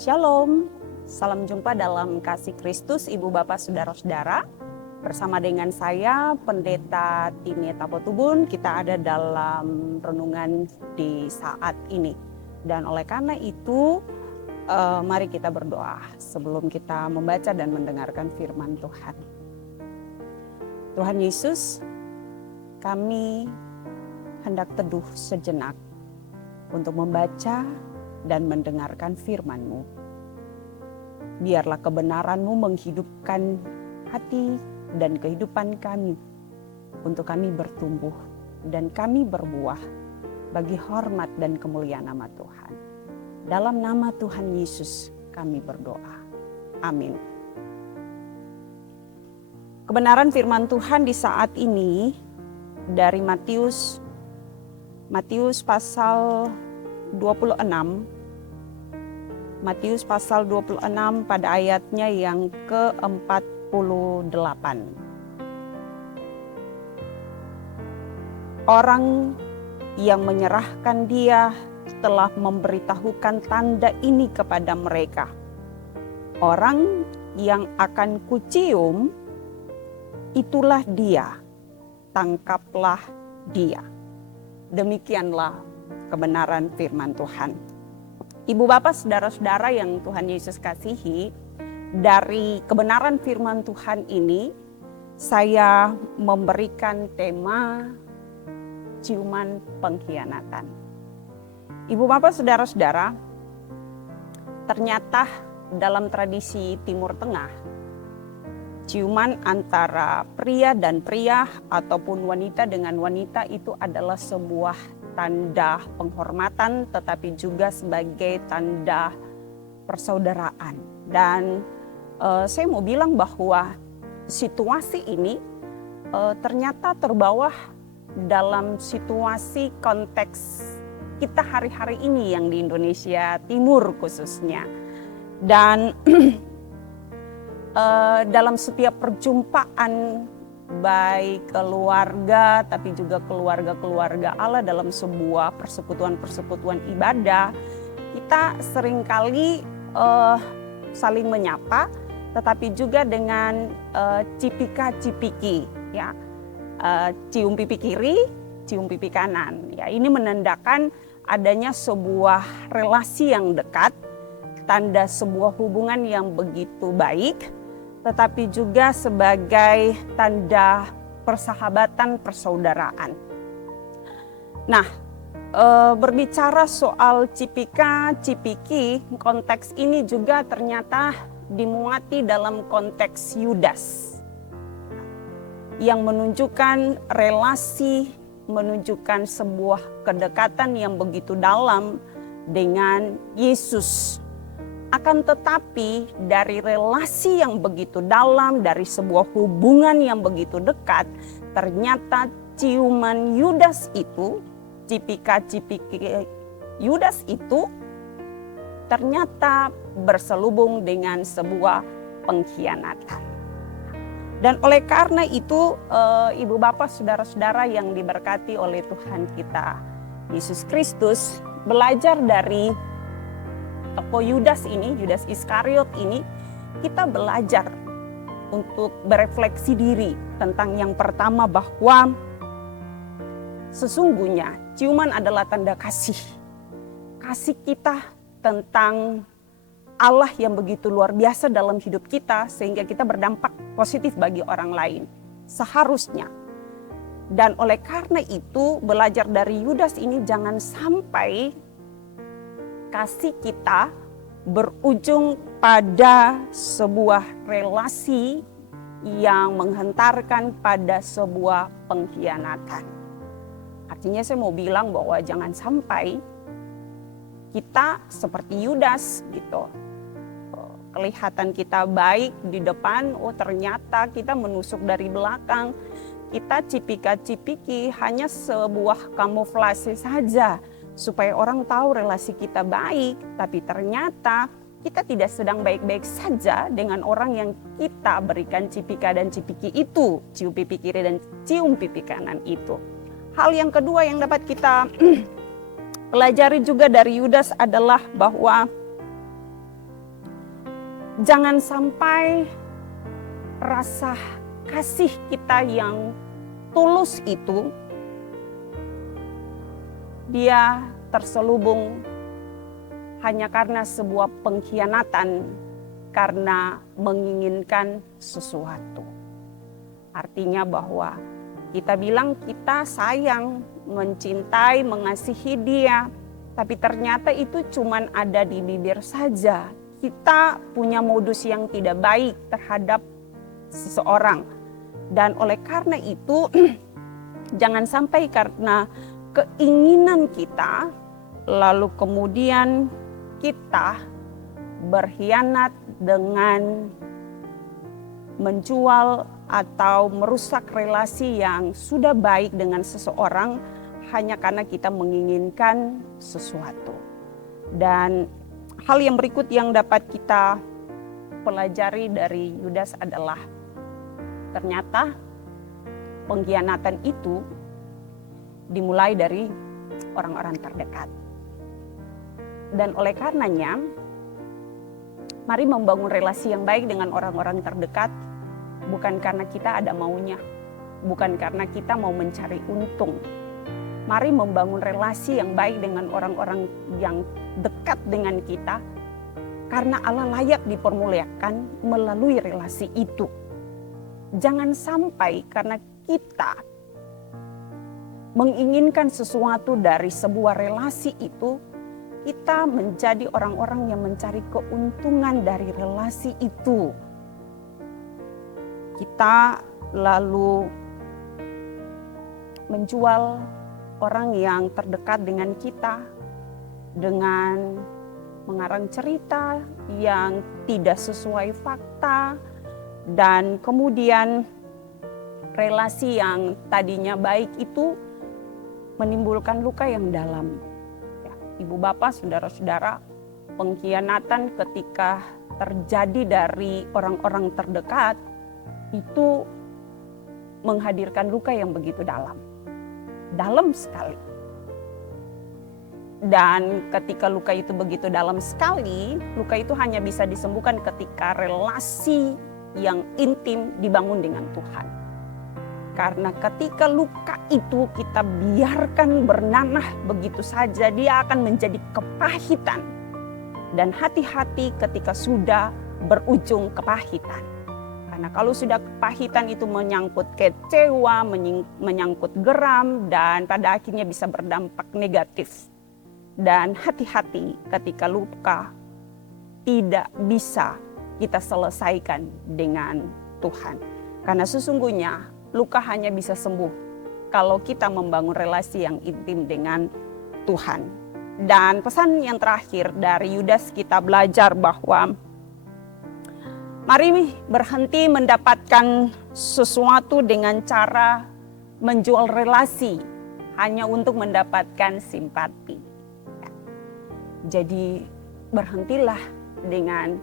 Shalom, salam jumpa dalam kasih Kristus, Ibu Bapak Saudara-saudara. Bersama dengan saya, Pendeta Tine Tapotubun, kita ada dalam renungan di saat ini. Dan oleh karena itu, mari kita berdoa sebelum kita membaca dan mendengarkan firman Tuhan. Tuhan Yesus, kami hendak teduh sejenak untuk membaca dan mendengarkan firman-Mu. Biarlah kebenaran-Mu menghidupkan hati dan kehidupan kami, untuk kami bertumbuh dan kami berbuah bagi hormat dan kemuliaan nama Tuhan. Dalam nama Tuhan Yesus kami berdoa. Amin. Kebenaran firman Tuhan di saat ini dari Matius pasal 26, Matius pasal 26 pada ayatnya yang ke-48. Orang yang menyerahkan Dia telah memberitahukan tanda ini kepada mereka. Orang yang akan kucium, itulah Dia, tangkaplah Dia. Demikianlah kebenaran firman Tuhan. Ibu bapak saudara-saudara yang Tuhan Yesus kasihi, dari kebenaran firman Tuhan ini saya memberikan tema ciuman pengkhianatan. Ibu bapak saudara-saudara, ternyata dalam tradisi Timur Tengah, ciuman antara pria dan pria ataupun wanita dengan wanita itu adalah sebuah tanda penghormatan, tetapi juga sebagai tanda persaudaraan. Dan saya mau bilang bahwa situasi ini ternyata terbawa dalam situasi konteks kita hari-hari ini yang di Indonesia Timur khususnya. Dan dalam setiap perjumpaan baik keluarga tapi juga keluarga-keluarga Allah dalam sebuah persekutuan ibadah, kita seringkali saling menyapa tetapi juga dengan cipika-cipiki, ya, cium pipi kiri, cium pipi kanan. Ya, ini menandakan adanya sebuah relasi yang dekat, tanda sebuah hubungan yang begitu baik, tetapi juga sebagai tanda persahabatan, persaudaraan. Nah, berbicara soal cipika, cipiki, konteks ini juga ternyata dimuati dalam konteks Yudas, yang menunjukkan relasi, menunjukkan sebuah kedekatan yang begitu dalam dengan Yesus. Akan tetapi dari relasi yang begitu dalam, dari sebuah hubungan yang begitu dekat, ternyata ciuman Yudas itu, cipika-cipiki Yudas itu ternyata berselubung dengan sebuah pengkhianatan. Dan oleh karena itu, ibu bapak saudara-saudara yang diberkati oleh Tuhan kita Yesus Kristus, belajar dari tokoh Yudas ini, Yudas Iskariot ini, kita belajar untuk berefleksi diri tentang yang pertama, bahwa sesungguhnya ciuman adalah tanda kasih. Kasih kita tentang Allah yang begitu luar biasa dalam hidup kita sehingga kita berdampak positif bagi orang lain. Seharusnya. Dan oleh karena itu belajar dari Yudas ini jangan sampai kasih kita berujung pada sebuah relasi yang menghantarkan pada sebuah pengkhianatan. Artinya saya mau bilang bahwa jangan sampai kita seperti Yudas gitu. Kelihatan kita baik di depan, oh ternyata kita menusuk dari belakang. Kita cipika-cipiki hanya sebuah kamuflase saja, supaya orang tahu relasi kita baik, tapi ternyata kita tidak sedang baik-baik saja dengan orang yang kita berikan cipika dan cipiki itu, cium pipi kiri dan cium pipi kanan itu. Hal yang kedua yang dapat kita pelajari juga dari Yudas adalah bahwa Jangan sampai rasa kasih kita yang tulus itu dia terselubung hanya karena sebuah pengkhianatan, karena menginginkan sesuatu. Artinya bahwa kita bilang kita sayang, mencintai, mengasihi dia, tapi ternyata itu cuman ada di bibir saja. Kita punya modus yang tidak baik terhadap seseorang. Dan oleh karena itu, jangan sampai karena keinginan kita, lalu kemudian kita berkhianat dengan menjual atau merusak relasi yang sudah baik dengan seseorang hanya karena kita menginginkan sesuatu. Dan hal yang berikut yang dapat kita pelajari dari Yudas adalah ternyata pengkhianatan itu dimulai dari orang-orang terdekat. Dan oleh karenanya, mari membangun relasi yang baik dengan orang-orang terdekat, bukan karena kita ada maunya, bukan karena kita mau mencari untung. Mari membangun relasi yang baik dengan orang-orang yang dekat dengan kita, karena Allah layak dipermuliakan melalui relasi itu. Jangan sampai karena kita menginginkan sesuatu dari sebuah relasi itu, kita menjadi orang-orang yang mencari keuntungan dari relasi itu. Kita lalu menjual orang yang terdekat dengan kita dengan mengarang cerita yang tidak sesuai fakta, dan kemudian relasi yang tadinya baik itu menimbulkan luka yang dalam. Ya, Ibu bapak, saudara-saudara, pengkhianatan ketika terjadi dari orang-orang terdekat itu menghadirkan luka yang begitu dalam. Dalam sekali. Dan ketika luka itu begitu dalam sekali, luka itu hanya bisa disembuhkan ketika relasi yang intim dibangun dengan Tuhan. Karena ketika luka itu kita biarkan bernanah begitu saja, dia akan menjadi kepahitan. Dan hati-hati ketika sudah berujung kepahitan. Karena kalau sudah kepahitan itu menyangkut kecewa, menyangkut geram, dan pada akhirnya bisa berdampak negatif. Dan hati-hati ketika luka tidak bisa kita selesaikan dengan Tuhan. Karena sesungguhnya luka hanya bisa sembuh kalau kita membangun relasi yang intim dengan Tuhan. Dan pesan yang terakhir dari Yudas kita belajar bahwa mari berhenti mendapatkan sesuatu dengan cara menjual relasi hanya untuk mendapatkan simpati. Jadi berhentilah dengan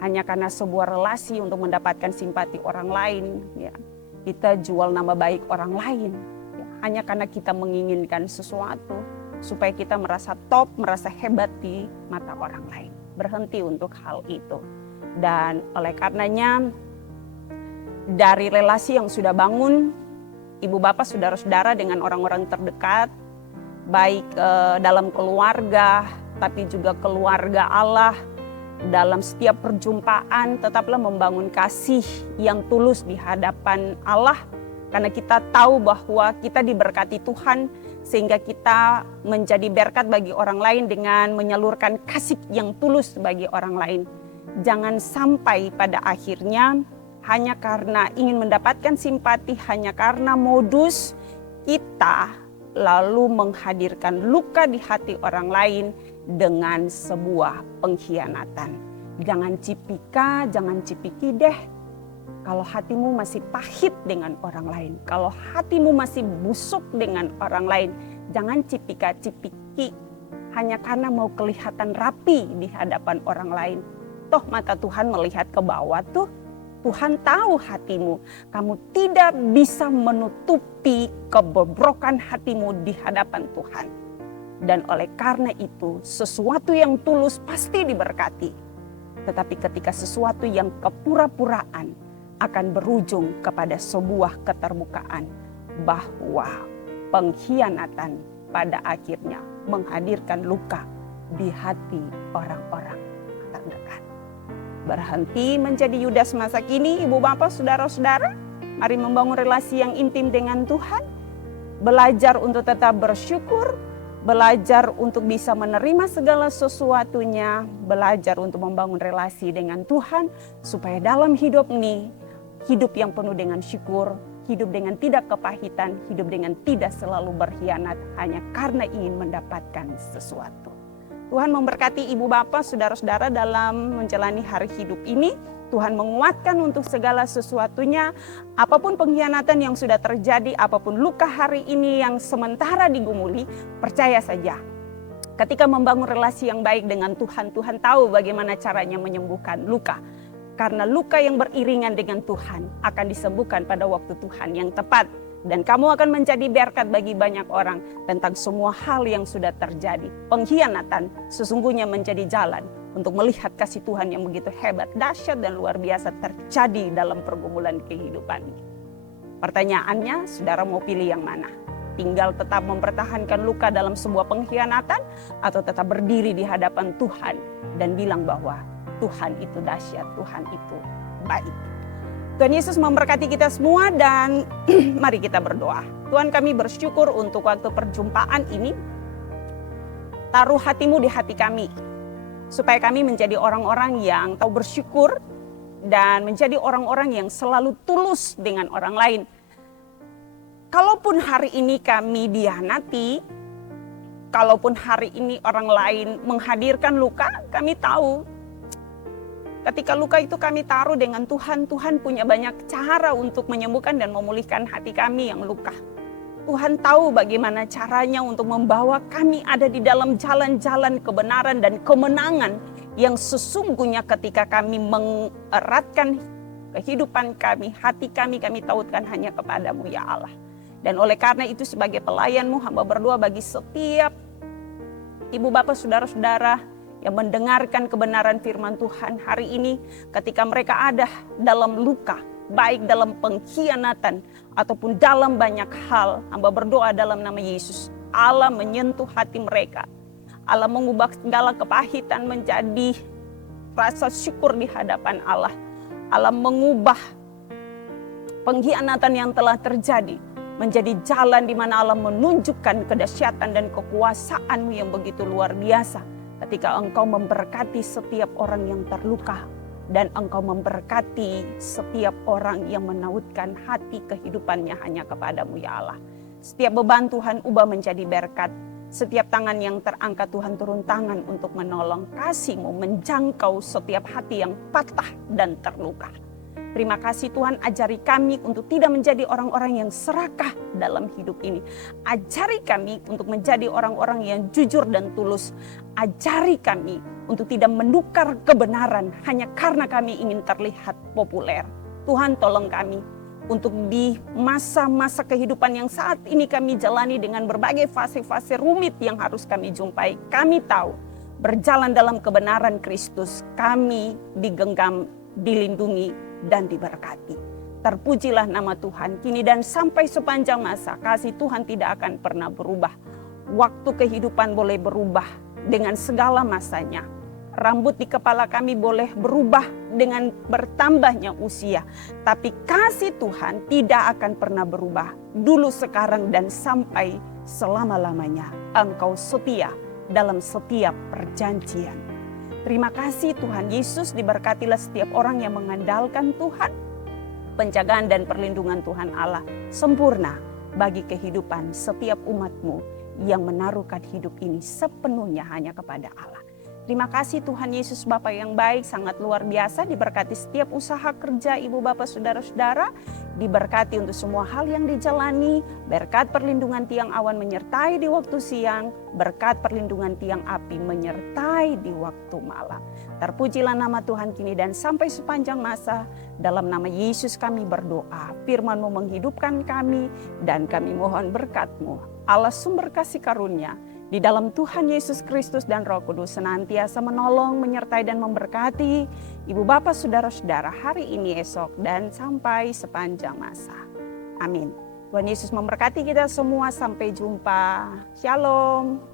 hanya karena sebuah relasi untuk mendapatkan simpati orang lain. Ya. Kita jual nama baik orang lain. Ya. Hanya karena kita menginginkan sesuatu supaya kita merasa top, merasa hebat di mata orang lain. Berhenti untuk hal itu. Dan oleh karenanya dari relasi yang sudah bangun, ibu bapak, saudara-saudara dengan orang-orang terdekat, baik dalam keluarga, tapi juga keluarga Allah, dalam setiap perjumpaan tetaplah membangun kasih yang tulus di hadapan Allah. Karena kita tahu bahwa kita diberkati Tuhan sehingga kita menjadi berkat bagi orang lain dengan menyalurkan kasih yang tulus bagi orang lain. Jangan sampai pada akhirnya hanya karena ingin mendapatkan simpati, hanya karena modus kita lalu menghadirkan luka di hati orang lain dengan sebuah pengkhianatan. Jangan cipika, jangan cipiki deh. Kalau hatimu masih pahit dengan orang lain, kalau hatimu masih busuk dengan orang lain, jangan cipika-cipiki hanya karena mau kelihatan rapi di hadapan orang lain. Toh mata Tuhan melihat ke bawah tuh, Tuhan tahu hatimu. Kamu tidak bisa menutupi kebobrokan hatimu di hadapan Tuhan. Dan oleh karena itu, sesuatu yang tulus pasti diberkati. Tetapi ketika sesuatu yang kepura-puraan akan berujung kepada sebuah keterbukaan bahwa pengkhianatan pada akhirnya menghadirkan luka di hati orang-orang terdekat. Berhenti menjadi Yudas masa kini, ibu bapak, saudara-saudara. Mari membangun relasi yang intim dengan Tuhan. Belajar untuk tetap bersyukur. Belajar untuk bisa menerima segala sesuatunya. Belajar untuk membangun relasi dengan Tuhan. Supaya dalam hidup ini, hidup yang penuh dengan syukur. Hidup dengan tidak kepahitan, hidup dengan tidak selalu berkhianat hanya karena ingin mendapatkan sesuatu. Tuhan memberkati ibu bapak, saudara-saudara dalam menjalani hari hidup ini. Tuhan menguatkan untuk segala sesuatunya. Apapun pengkhianatan yang sudah terjadi, apapun luka hari ini yang sementara digumuli, percaya saja. Ketika membangun relasi yang baik dengan Tuhan, Tuhan tahu bagaimana caranya menyembuhkan luka. Karena luka yang beriringan dengan Tuhan akan disembuhkan pada waktu Tuhan yang tepat. Dan kamu akan menjadi berkat bagi banyak orang tentang semua hal yang sudah terjadi. Pengkhianatan sesungguhnya menjadi jalan untuk melihat kasih Tuhan yang begitu hebat, dahsyat dan luar biasa terjadi dalam pergumulan kehidupan. Pertanyaannya, saudara mau pilih yang mana? Tinggal tetap mempertahankan luka dalam sebuah pengkhianatan atau tetap berdiri di hadapan Tuhan dan bilang bahwa Tuhan itu dahsyat, Tuhan itu baik. Tuhan Yesus memberkati kita semua dan mari kita berdoa. Tuhan, kami bersyukur untuk waktu perjumpaan ini. Taruh hati-Mu di hati kami. Supaya kami menjadi orang-orang yang tahu bersyukur dan menjadi orang-orang yang selalu tulus dengan orang lain. Kalaupun hari ini kami dihianati, kalaupun hari ini orang lain menghadirkan luka, kami tahu ketika luka itu kami taruh dengan Tuhan, Tuhan punya banyak cara untuk menyembuhkan dan memulihkan hati kami yang luka. Tuhan tahu bagaimana caranya untuk membawa kami ada di dalam jalan-jalan kebenaran dan kemenangan yang sesungguhnya ketika kami mengeratkan kehidupan kami, hati kami tautkan hanya kepadamu ya Allah. Dan oleh karena itu sebagai pelayan-Mu, hamba berdoa bagi setiap ibu bapak, saudara-saudara yang mendengarkan kebenaran firman Tuhan hari ini, ketika mereka ada dalam luka, baik dalam pengkhianatan ataupun dalam banyak hal, hamba berdoa dalam nama Yesus, Allah menyentuh hati mereka. Allah mengubah segala kepahitan menjadi rasa syukur di hadapan Allah. Allah mengubah pengkhianatan yang telah terjadi menjadi jalan di mana Allah menunjukkan kedahsyatan dan kekuasaan-Mu yang begitu luar biasa. Ketika Engkau memberkati setiap orang yang terluka dan Engkau memberkati setiap orang yang menautkan hati kehidupannya hanya kepadamu ya Allah. Setiap beban Tuhan ubah menjadi berkat. Setiap tangan yang terangkat Tuhan turun tangan untuk menolong. Kasih-Mu menjangkau setiap hati yang patah dan terluka. Terima kasih Tuhan, ajari kami untuk tidak menjadi orang-orang yang serakah dalam hidup ini. Ajari kami untuk menjadi orang-orang yang jujur dan tulus. Ajari kami untuk tidak menukar kebenaran hanya karena kami ingin terlihat populer. Tuhan tolong kami untuk di masa-masa kehidupan yang saat ini kami jalani dengan berbagai fase-fase rumit yang harus kami jumpai. Kami tahu berjalan dalam kebenaran Kristus, kami digenggam, dilindungi, dan diberkati. Terpujilah nama Tuhan kini dan sampai sepanjang masa. Kasih Tuhan tidak akan pernah berubah. Waktu kehidupan boleh berubah dengan segala masanya. Rambut di kepala kami boleh berubah dengan bertambahnya usia. Tapi kasih Tuhan tidak akan pernah berubah. Dulu, sekarang, dan sampai selama-lamanya. Engkau setia dalam setiap perjanjian. Terima kasih Tuhan Yesus, diberkatilah setiap orang yang mengandalkan Tuhan. Penjagaan dan perlindungan Tuhan Allah sempurna bagi kehidupan setiap umat-Mu yang menaruhkan hidup ini sepenuhnya hanya kepada Allah. Terima kasih Tuhan Yesus, Bapa yang baik, sangat luar biasa. Diberkati setiap usaha kerja ibu bapak saudara-saudara. Diberkati untuk semua hal yang dijalani. Berkat perlindungan tiang awan menyertai di waktu siang. Berkat perlindungan tiang api menyertai di waktu malam. Terpujilah nama Tuhan kini dan sampai sepanjang masa. Dalam nama Yesus kami berdoa. Firman-Mu menghidupkan kami dan kami mohon berkat-Mu. Allah sumber kasih karunia Di dalam Tuhan Yesus Kristus dan Roh Kudus senantiasa menolong, menyertai dan memberkati Ibu Bapak Saudara-saudara hari ini, esok, dan sampai sepanjang masa. Amin. Tuhan Yesus memberkati kita semua. Sampai jumpa. Shalom.